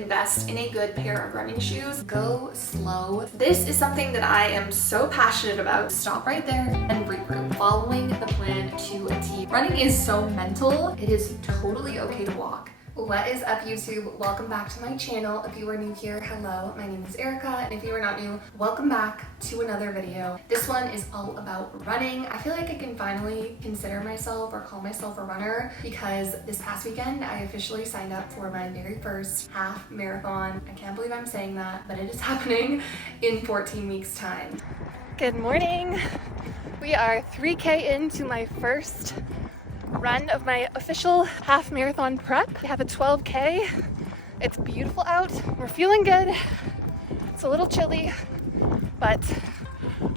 invest in a good pair of running shoes, go slow. This is something that I am so passionate about. Stop right there and regroup. Following the plan to a T. Running is so mental. It is totally okay to walk. What is up, YouTube? Welcome back to my channel. If you are new here, hello, my name is Erica, and if you are not new, welcome back to another video. This one is all about running. I feel like I can finally consider myself or call myself a runner because this past weekend I officially signed up for my very first half marathon. I can't believe I'm saying that, but it is happening in 14 weeks time. Good morning. We are 3K into my first run of my official half marathon prep. We have a 12K. It's beautiful out. We're feeling good. It's a little chilly, but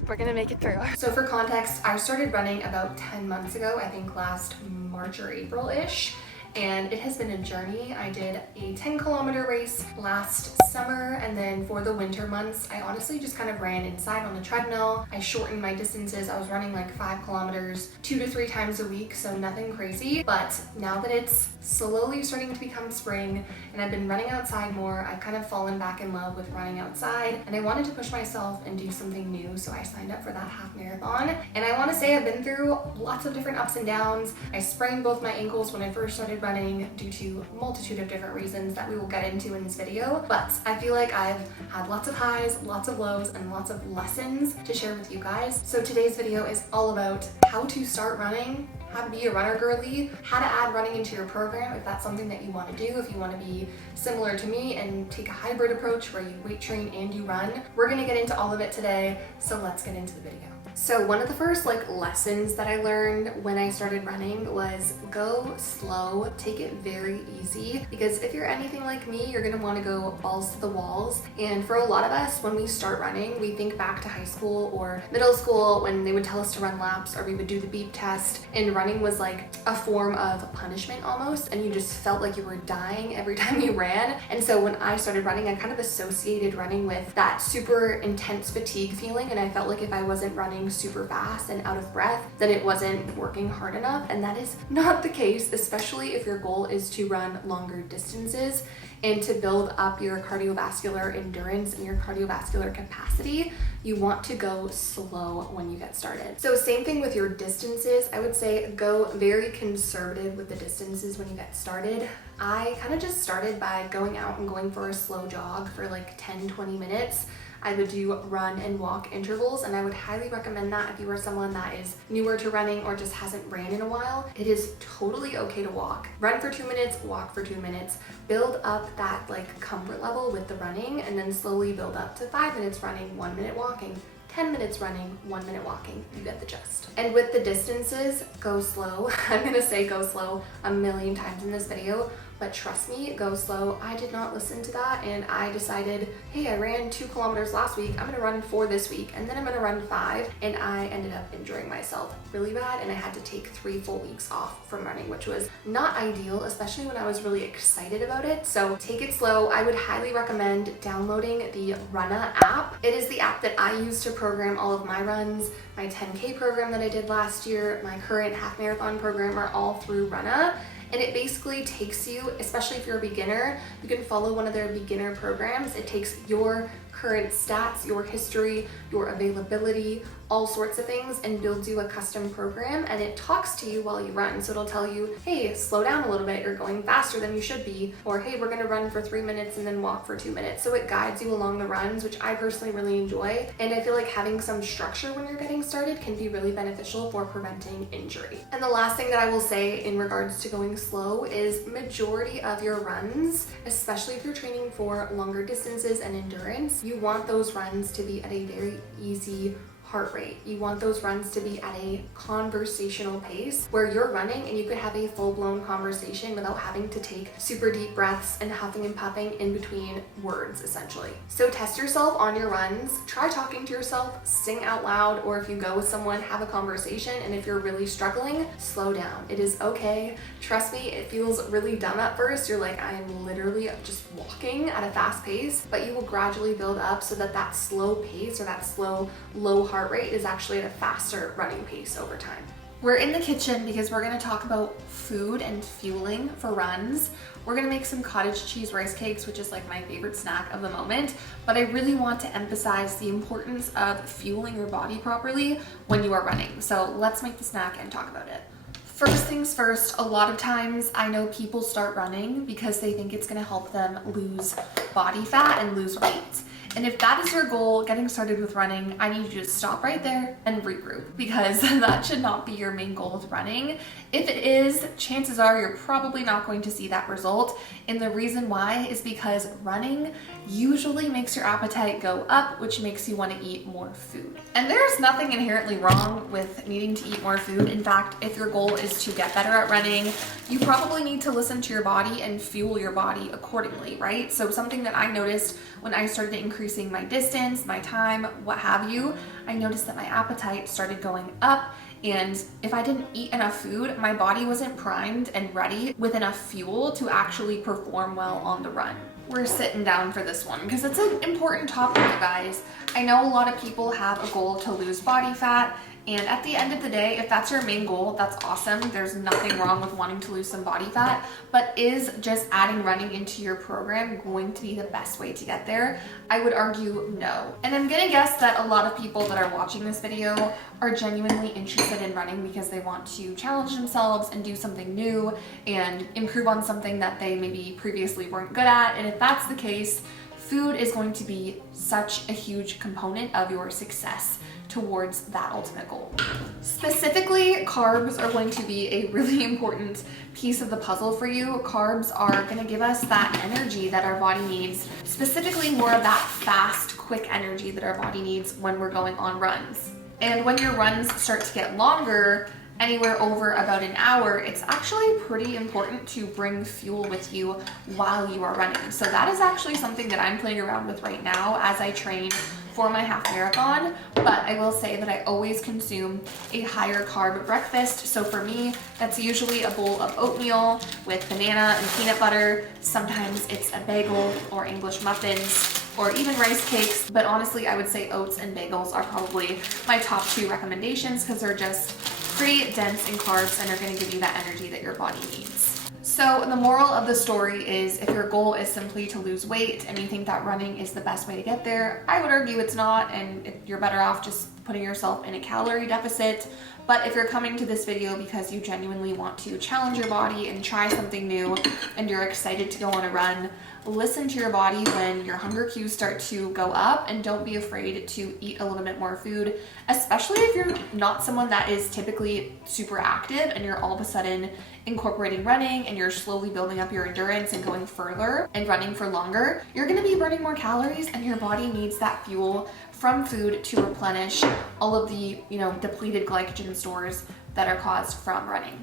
we're gonna make it through. So for context, I started running about 10 months ago, I think last March or April-ish. And it has been a journey. I did a 10-kilometer race last summer, and then for the winter months, I honestly just kind of ran inside on the treadmill. I shortened my distances. I was running like 5 kilometers 2 to 3 times a week, so nothing crazy. But now that it's slowly starting to become spring and I've been running outside more, I've kind of fallen back in love with running outside, and I wanted to push myself and do something new, so I signed up for that half marathon. And I want to say I've been through lots of different ups and downs. I sprained both my ankles when I first started running due to a multitude of different reasons that we will get into in this video, but I feel like I've had lots of highs, lots of lows, and lots of lessons to share with you guys. So today's video is all about how to start running, how to be a runner girly, how to add running into your program if that's something that you want to do, if you want to be similar to me and take a hybrid approach where you weight train and you run. We're gonna get into all of it today, so let's get into the video. So one of the first lessons that I learned when I started running was go slow, take it very easy, because if you're anything like me, you're gonna want to go balls to the walls. And for a lot of us, when we start running, we think back to high school or middle school when they would tell us to run laps, or we would do the beep test, and running was like a form of punishment almost, and you just felt like you were dying every time you ran. And so when I started running, I kind of associated running with that super intense fatigue feeling, and I felt like if I wasn't running super fast and out of breath, then it wasn't working hard enough. And that is not the case, especially if your goal is to run longer distances and to build up your cardiovascular endurance and your cardiovascular capacity. You want to go slow when you get started. So same thing with your distances. I would say go very conservative with the distances when you get started. I kind of just started by going out and going for a slow jog for like 10-20 minutes. I would do run and walk intervals, and I would highly recommend that if you are someone that is newer to running or just hasn't ran in a while. It is totally okay to walk. Run for 2 minutes, walk for 2 minutes. Build up that comfort level with the running, and then slowly build up to 5 minutes running, 1 minute walking, 10 minutes running, 1 minute walking. You get the gist. And with the distances, go slow. I'm gonna say go slow a million times in this video, but trust me, go slow. I did not listen to that, and I decided, hey, I ran 2 kilometers last week, I'm gonna run 4 this week, and then I'm gonna run 5, and I ended up injuring myself really bad, and I had to take 3 full weeks off from running, which was not ideal, especially when I was really excited about it. So take it slow. I would highly recommend downloading the Runna app. It is the app that I use to program all of my runs. My 10K program that I did last year, my current half marathon program are all through Runna. And it basically takes you, especially if you're a beginner, you can follow one of their beginner programs. It takes your current stats, your history, your availability, all sorts of things, and builds you a custom program, and it talks to you while you run. So it'll tell you, hey, slow down a little bit, you're going faster than you should be, or hey, we're gonna run for 3 minutes and then walk for 2 minutes. So it guides you along the runs, which I personally really enjoy, and I feel like having some structure when you're getting started can be really beneficial for preventing injury. And the last thing that I will say in regards to going slow is majority of your runs, especially if you're training for longer distances and endurance, you want those runs to be at a very easy heart rate. You want those runs to be at a conversational pace where you're running and you could have a full-blown conversation without having to take super deep breaths and huffing and puffing in between words, essentially. So test yourself on your runs. Try talking to yourself, sing out loud, or if you go with someone, have a conversation. And if you're really struggling, slow down. It is okay. Trust me, it feels really dumb at first. You're like, I am literally just walking at a fast pace, but you will gradually build up so that that slow pace or that slow, low heart rate is actually at a faster running pace over time. We're in the kitchen because we're gonna talk about food and fueling for runs. We're gonna make some cottage cheese rice cakes, which is like my favorite snack of the moment, but I really want to emphasize the importance of fueling your body properly when you are running. So let's make the snack and talk about it. First things first, a lot of times I know people start running because they think it's gonna help them lose body fat and lose weight. And if that is your goal, getting started with running, I need you to stop right there and regroup, because that should not be your main goal with running. If it is, chances are you're probably not going to see that result. And the reason why is because running usually makes your appetite go up, which makes you want to eat more food. And there's nothing inherently wrong with needing to eat more food. In fact, if your goal is to get better at running, you probably need to listen to your body and fuel your body accordingly, right? So something that I noticed when I started increasing my distance, my time, what have you, I noticed that my appetite started going up. And if I didn't eat enough food, my body wasn't primed and ready with enough fuel to actually perform well on the run. We're sitting down for this one because it's an important topic, you guys. I know a lot of people have a goal to lose body fat, and at the end of the day, if that's your main goal, that's awesome. There's nothing wrong with wanting to lose some body fat, but is just adding running into your program going to be the best way to get there? I would argue no. And I'm gonna guess that a lot of people that are watching this video are genuinely interested in running because they want to challenge themselves and do something new and improve on something that they maybe previously weren't good at. And if that's the case, food is going to be such a huge component of your success towards that ultimate goal. Specifically, carbs are going to be a really important piece of the puzzle for you. Carbs are going to give us that energy that our body needs, specifically more of that fast, quick energy that our body needs when we're going on runs. And when your runs start to get longer, anywhere over about an hour, it's actually pretty important to bring fuel with you while you are running. So that is actually something that I'm playing around with right now as I train for my half marathon, but I will say that I always consume a higher carb breakfast. So for me, that's usually a bowl of oatmeal with banana and peanut butter. Sometimes it's a bagel or English muffins or even rice cakes, but honestly, I would say oats and bagels are probably my top two recommendations because they're just pretty dense in carbs and are going to give you that energy that your body needs. So the moral of the story is, if your goal is simply to lose weight and you think that running is the best way to get there, I would argue it's not, and you're better off just putting yourself in a calorie deficit. But if you're coming to this video because you genuinely want to challenge your body and try something new and you're excited to go on a run, listen to your body when your hunger cues start to go up, and don't be afraid to eat a little bit more food, especially if you're not someone that is typically super active and you're all of a sudden incorporating running and you're slowly building up your endurance and going further and running for longer. You're going to be burning more calories, and your body needs that fuel from food to replenish all of the, depleted glycogen stores that are caused from running.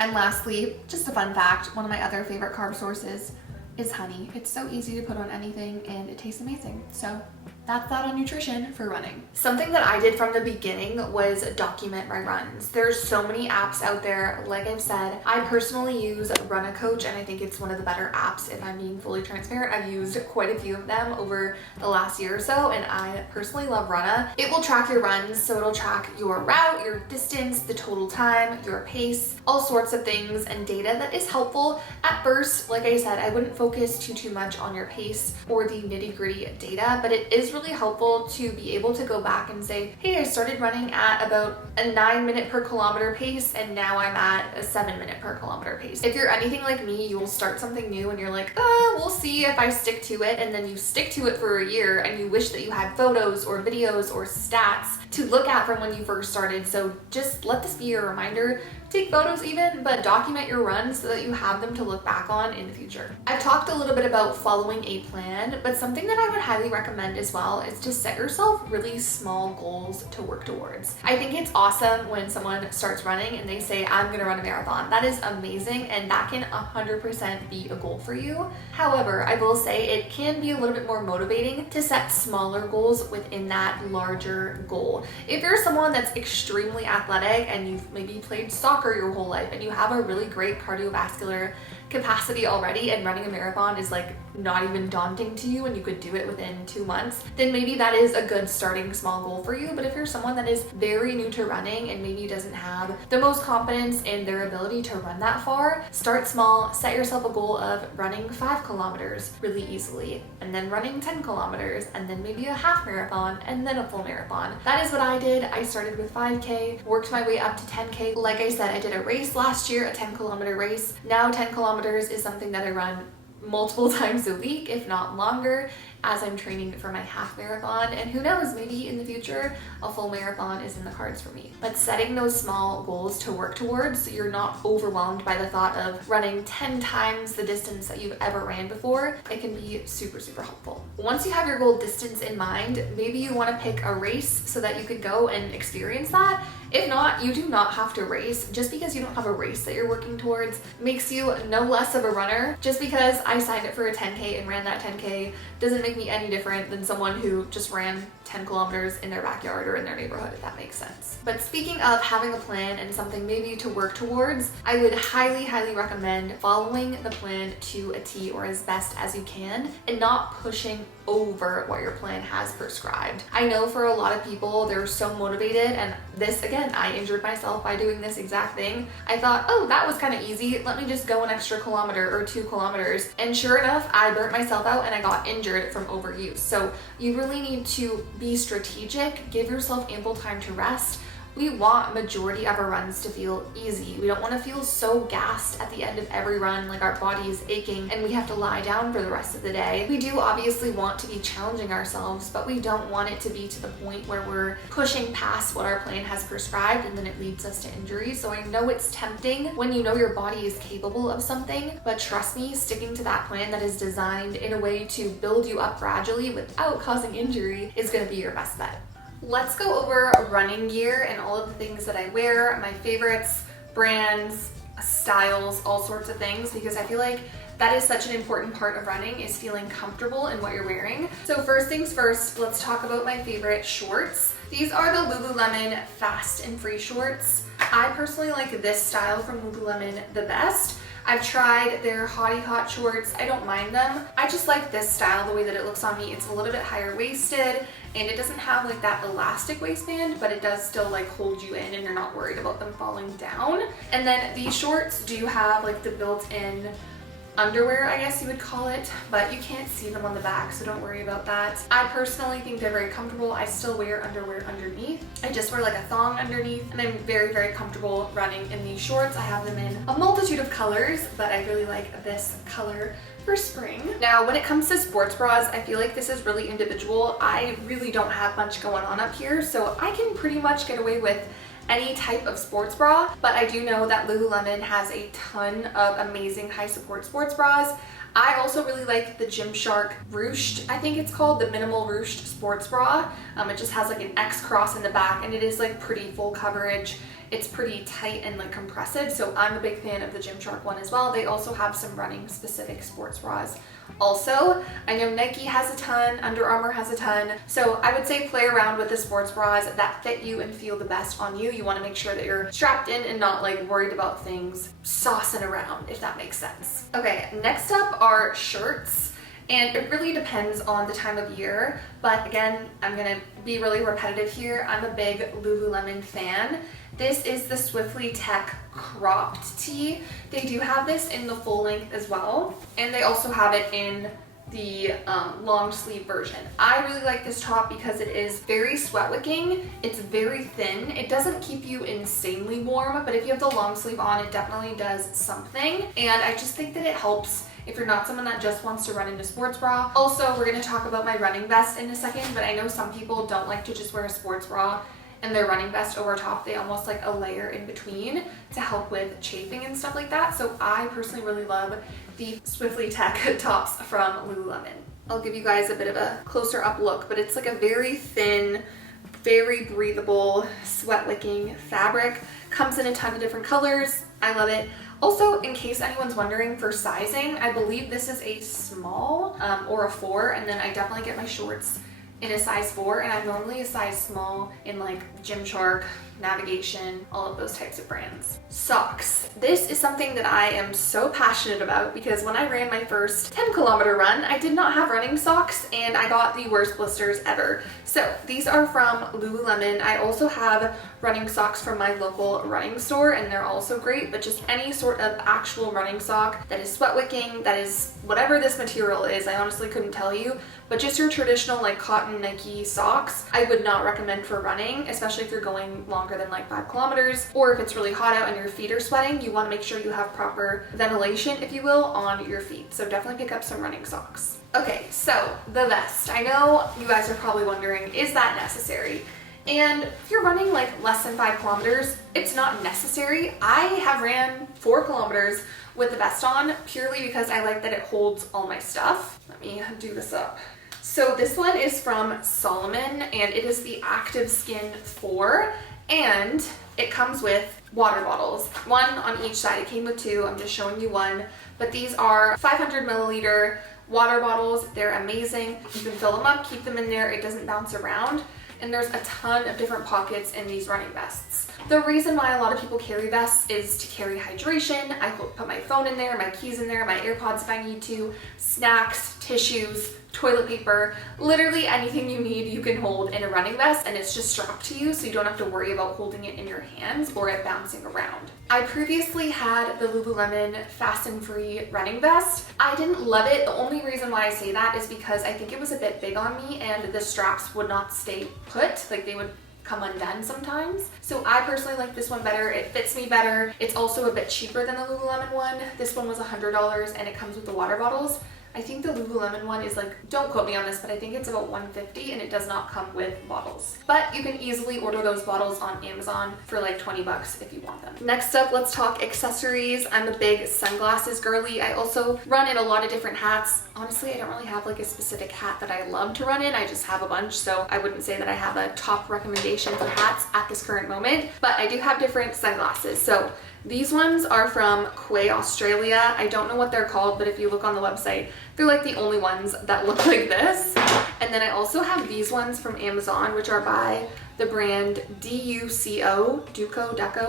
And lastly, just a fun fact, one of my other favorite carb sources is honey. It's so easy to put on anything and it tastes amazing. So that's that on nutrition for running. Something that I did from the beginning was document my runs. There's so many apps out there. Like I've said, I personally use Run a Coach, and I think it's one of the better apps. If I'm being fully transparent, I've used quite a few of them over the last year or so, and I personally love Runna. It will track your runs, so it'll track your route, your distance, the total time, your pace, all sorts of things and data that is helpful. At first, like I said, I wouldn't focus too much on your pace or the nitty-gritty data, but it is really helpful to be able to go back and say, hey, I started running at about a 9-minute per kilometer pace, and now I'm at a 7-minute per kilometer pace. If you're anything like me, you will start something new and you're like, we'll see if I stick to it, and then you stick to it for a year and you wish that you had photos or videos or stats to look at from when you first started. So just let this be your reminder. Take photos even, but document your runs so that you have them to look back on in the future. I've talked a little bit about following a plan, but something that I would highly recommend as well is to set yourself really small goals to work towards. I think it's awesome when someone starts running and they say, I'm gonna run a marathon. That is amazing, and that can 100% be a goal for you. However, I will say it can be a little bit more motivating to set smaller goals within that larger goal. If you're someone that's extremely athletic and you've maybe played soccer your whole life and you have a really great cardiovascular capacity already and running a marathon is like not even daunting to you and you could do it within 2 months, then maybe that is a good starting small goal for you. But if you're someone that is very new to running and maybe doesn't have the most confidence in their ability to run that far, start small, set yourself a goal of running 5 kilometers really easily, and then running 10 kilometers, and then maybe a half marathon, and then a full marathon. That is what I did. I started with 5K, worked my way up to 10K. Like I said, I did a race last year, a 10-kilometer race. Now 10 kilometers is something that I run multiple times a week, if not longer, as I'm training for my half marathon. And who knows, maybe in the future a full marathon is in the cards for me. But setting those small goals to work towards so you're not overwhelmed by the thought of running 10 times the distance that you've ever ran before, it can be super, super helpful. Once you have your goal distance in mind, maybe you want to pick a race so that you could go and experience that. If not, you do not have to race. Just because you don't have a race that you're working towards makes you no less of a runner. Just because I signed up for a 10K and ran that 10K doesn't make me any different than someone who just ran 10 kilometers in their backyard or in their neighborhood, if that makes sense. But speaking of having a plan and something maybe to work towards, I would highly, highly recommend following the plan to a T or as best as you can and not pushing over what your plan has prescribed. I know for a lot of people, they're so motivated, and this, again, I injured myself by doing this exact thing. I thought, oh, that was kind of easy. Let me just go an extra kilometer or 2 kilometers. And sure enough, I burnt myself out and I got injured from overuse. So you really need to be strategic, give yourself ample time to rest. We want majority of our runs to feel easy. We don't want to feel so gassed at the end of every run, like our body is aching and we have to lie down for the rest of the day. We do obviously want to be challenging ourselves, but we don't want it to be to the point where we're pushing past what our plan has prescribed and then it leads us to injury. So I know it's tempting when you know your body is capable of something, but trust me, sticking to that plan that is designed in a way to build you up gradually without causing injury is going to be your best bet. Let's go over running gear and all of the things that I wear, my favorites, brands, styles, all sorts of things, because I feel like that is such an important part of running, is feeling comfortable in what you're wearing. So first things first, let's talk about my favorite shorts. These are the Lululemon Fast and Free shorts. I personally like this style from Lululemon the best. I've tried their Hottie Hot shorts. I don't mind them. I just like this style, the way that it looks on me. It's a little bit higher waisted and it doesn't have like that elastic waistband, but it does still like hold you in and you're not worried about them falling down. And then these shorts do have like the built-in underwear, I guess you would call it, but you can't see them on the back, so don't worry about that. I personally think they're very comfortable. I still wear underwear underneath. I just wear like a thong underneath, and I'm very, very comfortable running in these shorts. I have them in a multitude of colors, but I really like this color for spring. Now, when it comes to sports bras, I feel like this is really individual. I really don't have much going on up here, so I can pretty much get away with any type of sports bra, but I do know that Lululemon has a ton of amazing high support sports bras. I also really like the Gymshark ruched, I think it's called, the minimal ruched sports bra. It just has like an X cross in the back and it is like pretty full coverage. It's pretty tight and like compressive, so I'm a big fan of the Gymshark one as well. They also have some running specific sports bras. Also, I know Nike has a ton, Under Armour has a ton, so I would say play around with the sports bras that fit you and feel the best on you. You want to make sure that you're strapped in and not like worried about things saucing around, if that makes sense. Okay, next up are shirts. And it really depends on the time of year, but again, I'm gonna be really repetitive here. I'm a big Lululemon fan. This is the Swiftly Tech cropped tee. They do have this in the full length as well, and they also have it in the long sleeve version. I really like this top because it is very sweat wicking. It's very thin. It doesn't keep you insanely warm, but if you have the long sleeve on, it definitely does something. And I just think that it helps if you're not someone that just wants to run in a sports bra. Also, we're gonna talk about my running vest in a second, but I know some people don't like to just wear a sports bra and their running vest over top. They almost like a layer in between to help with chafing and stuff like that. So I personally really love the Swiftly Tech tops from Lululemon. I'll give you guys a bit of a closer up look, but it's like a very thin, very breathable, sweat wicking fabric. Comes in a ton of different colors. I love it. Also, in case anyone's wondering for sizing, I believe this is a small or a 4, and then I definitely get my shorts in a size 4, and I'm normally a size small in like Gymshark, Navigation, all of those types of brands. Socks. This is something that I am so passionate about because when I ran my first 10-kilometer run, I did not have running socks and I got the worst blisters ever. So these are from Lululemon. I also have running socks from my local running store and they're also great, but just any sort of actual running sock that is sweat wicking, that is whatever this material is, I honestly couldn't tell you, but just your traditional like cotton Nike socks, I would not recommend for running, especially if you're going longer than like 5 kilometers, or if it's really hot out and your feet are sweating, you want to make sure you have proper ventilation, if you will, on your feet. So definitely pick up some running socks. Okay, so the vest. I know you guys are probably wondering, is that necessary? And if you're running like less than 5 kilometers, it's not necessary. I have ran 4 kilometers with the vest on purely because I like that it holds all my stuff. Let me do this up. So this one is from Solomon and it is the Active Skin 4 and it comes with water bottles, 1 on each side. It came with 2, I'm just showing you one, but these are 500 milliliter water bottles. They're amazing. You can fill them up, keep them in there, it doesn't bounce around. And there's a ton of different pockets in these running vests. The reason why a lot of people carry vests is to carry hydration. I put my phone in there, my keys in there, my AirPods if I need to, snacks, tissues, toilet paper, literally anything you need you can hold in a running vest, and it's just strapped to you so you don't have to worry about holding it in your hands or it bouncing around. I previously had the Lululemon Fast and Free running vest. I didn't love it. The only reason why I say that is because I think it was a bit big on me and the straps would not stay put, like they would come undone sometimes. So I personally like this one better. It fits me better. It's also a bit cheaper than the Lululemon one. This one was $100 and it comes with the water bottles. I think the Lululemon one is like, don't quote me on this, but I think it's about $150 and it does not come with bottles. But you can easily order those bottles on Amazon for like 20 bucks if you want them. Next up, let's talk accessories. I'm a big sunglasses girly. I also run in a lot of different hats. Honestly, I don't really have like a specific hat that I love to run in. I just have a bunch, so I wouldn't say that I have a top recommendation for hats at this current moment, but I do have different sunglasses. So these ones are from Quay, Australia. I don't know what they're called, but if you look on the website, they're like the only ones that look like this. And then I also have these ones from Amazon, which are by the brand Duco,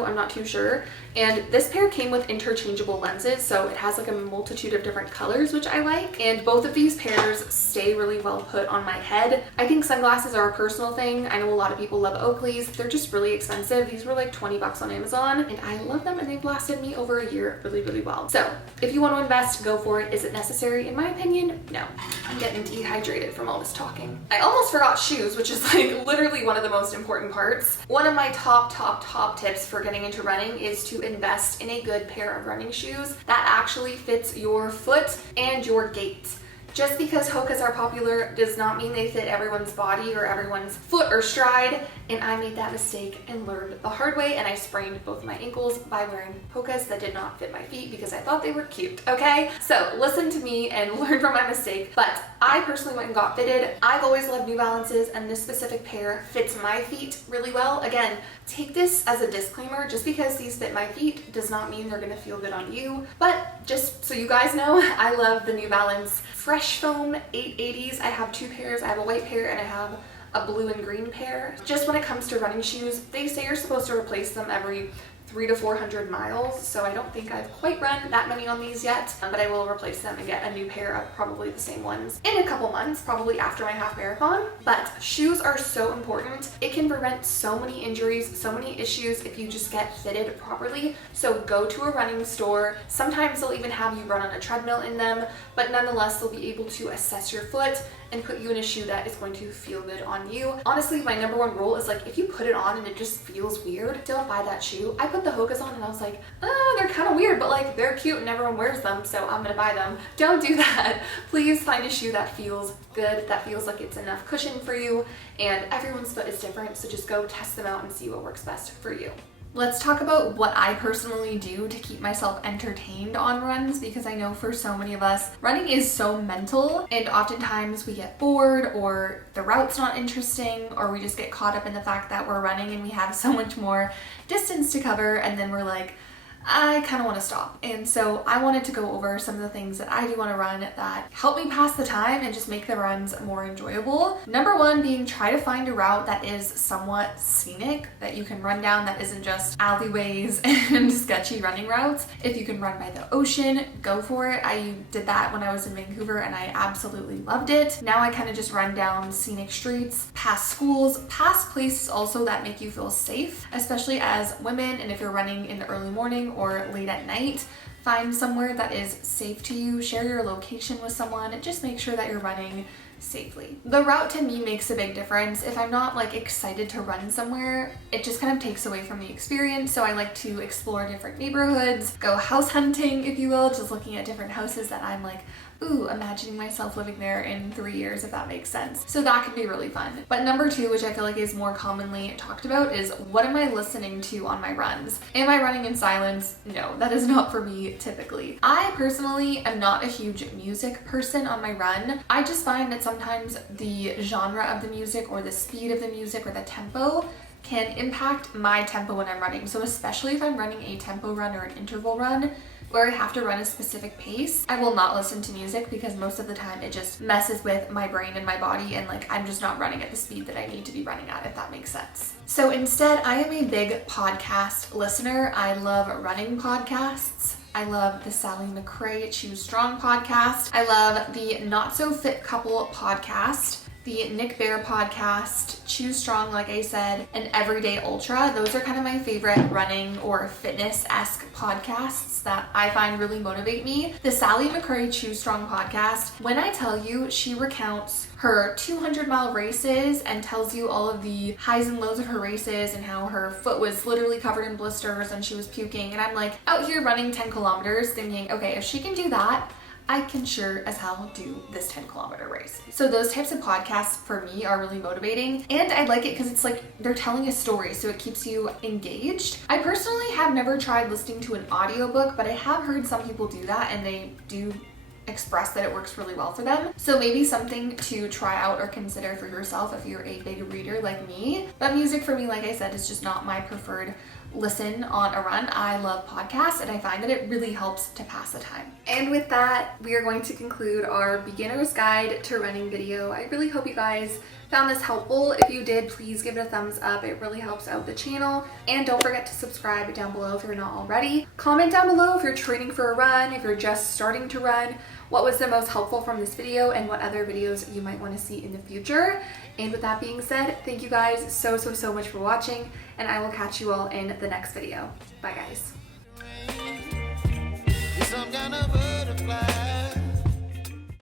I'm not too sure. And this pair came with interchangeable lenses, so it has like a multitude of different colors, which I like. And both of these pairs stay really well put on my head. I think sunglasses are a personal thing. I know a lot of people love Oakley's. They're just really expensive. These were like 20 bucks on Amazon, and I love them, and they've lasted me over a year really, really well. So if you want to invest, go for it. Is it necessary? In my opinion, no. I'm getting dehydrated from all this talking. I almost forgot shoes, which is like literally one of the most important parts. One of my top tips for getting into running is to invest in a good pair of running shoes that actually fits your foot and your gait. Just because Hokas are popular does not mean they fit everyone's body or everyone's foot or stride, and I made that mistake and learned the hard way, and I sprained both my ankles by wearing Hokas that did not fit my feet because I thought they were cute, okay? So listen to me and learn from my mistake, but I personally went and got fitted. I've always loved New Balances, and this specific pair fits my feet really well. Again, take this as a disclaimer. Just because these fit my feet does not mean they're gonna feel good on you, but just so you guys know, I love the New Balance Fresh Foam 880s. I have 2 pairs. I have a white pair and I have a blue and green pair. Just when it comes to running shoes, they say you're supposed to replace them every 300 to 400 miles, so I don't think I've quite run that many on these yet, but I will replace them and get a new pair of probably the same ones in a couple months, probably after my half marathon. But shoes are so important. It can prevent so many injuries, so many issues if you just get fitted properly. So go to a running store. Sometimes they'll even have you run on a treadmill in them, but nonetheless they'll be able to assess your foot and put you in a shoe that is going to feel good on you. Honestly, my number one rule is like, if you put it on and it just feels weird, don't buy that shoe. I put the Hokas on and I was like, oh, they're kind of weird, but like they're cute and everyone wears them, so I'm gonna buy them. Don't do that. Please find a shoe that feels good, that feels like it's enough cushion for you, and everyone's foot is different, so just go test them out and see what works best for you. Let's talk about what I personally do to keep myself entertained on runs, because I know for so many of us, running is so mental, and oftentimes we get bored, or the route's not interesting, or we just get caught up in the fact that we're running and we have so much more distance to cover, and then we're like, I kind of want to stop. And so I wanted to go over some of the things that I do on a run that help me pass the time and just make the runs more enjoyable. Number one being, try to find a route that is somewhat scenic, that you can run down, that isn't just alleyways and sketchy running routes. If you can run by the ocean, go for it. I did that when I was in Vancouver and I absolutely loved it. Now I kind of just run down scenic streets, past schools, past places also that make you feel safe, especially as women, and if you're running in the early morning or late at night, find somewhere that is safe to you, share your location with someone, and just make sure that you're running safely. The route to me makes a big difference. If I'm not like excited to run somewhere, it just kind of takes away from the experience. So I like to explore different neighborhoods, go house hunting, if you will, just looking at different houses that I'm like, ooh, imagining myself living there in 3 years, if that makes sense. So that can be really fun. But number two, which I feel like is more commonly talked about, is what am I listening to on my runs? Am I running in silence? No, that is not for me typically. I personally am not a huge music person on my run. I just find that sometimes the genre of the music or the speed of the music or the tempo can impact my tempo when I'm running. So especially if I'm running a tempo run or an interval run, where I have to run a specific pace, I will not listen to music because most of the time it just messes with my brain and my body, and like I'm just not running at the speed that I need to be running at, if that makes sense. So instead, I am a big podcast listener. I love running podcasts. I love the Sally McRae Choose Strong podcast. I love the Not So Fit Couple podcast, the Nick Bear podcast, Choose Strong, like I said, and Everyday Ultra. Those are kind of my favorite running or fitness-esque podcasts that I find really motivate me. The Sally McRae Choose Strong podcast, when I tell you, she recounts her 200-mile races and tells you all of the highs and lows of her races and how her foot was literally covered in blisters and she was puking. And I'm like out here running 10 kilometers thinking, okay, if she can do that, I can sure as hell do this 10-kilometer race. So those types of podcasts for me are really motivating, and I like it because it's like they're telling a story, so it keeps you engaged. I personally have never tried listening to an audiobook, but I have heard some people do that and they do express that it works really well for them. So maybe something to try out or consider for yourself if you're a big reader like me. But music for me, like I said, is just not my preferred listen on a run. I love podcasts and I find that it really helps to pass the time. And with that, we are going to conclude our beginner's guide to running video. I really hope you guys found this helpful. If you did, please give it a thumbs up. It really helps out the channel. And don't forget to subscribe down below if you're not already. Comment down below if you're training for a run, if you're just starting to run, what was the most helpful from this video and what other videos you might want to see in the future. And with that being said, thank you guys so much for watching, and I will catch you all in the next video. Bye guys. Some kind of butterfly.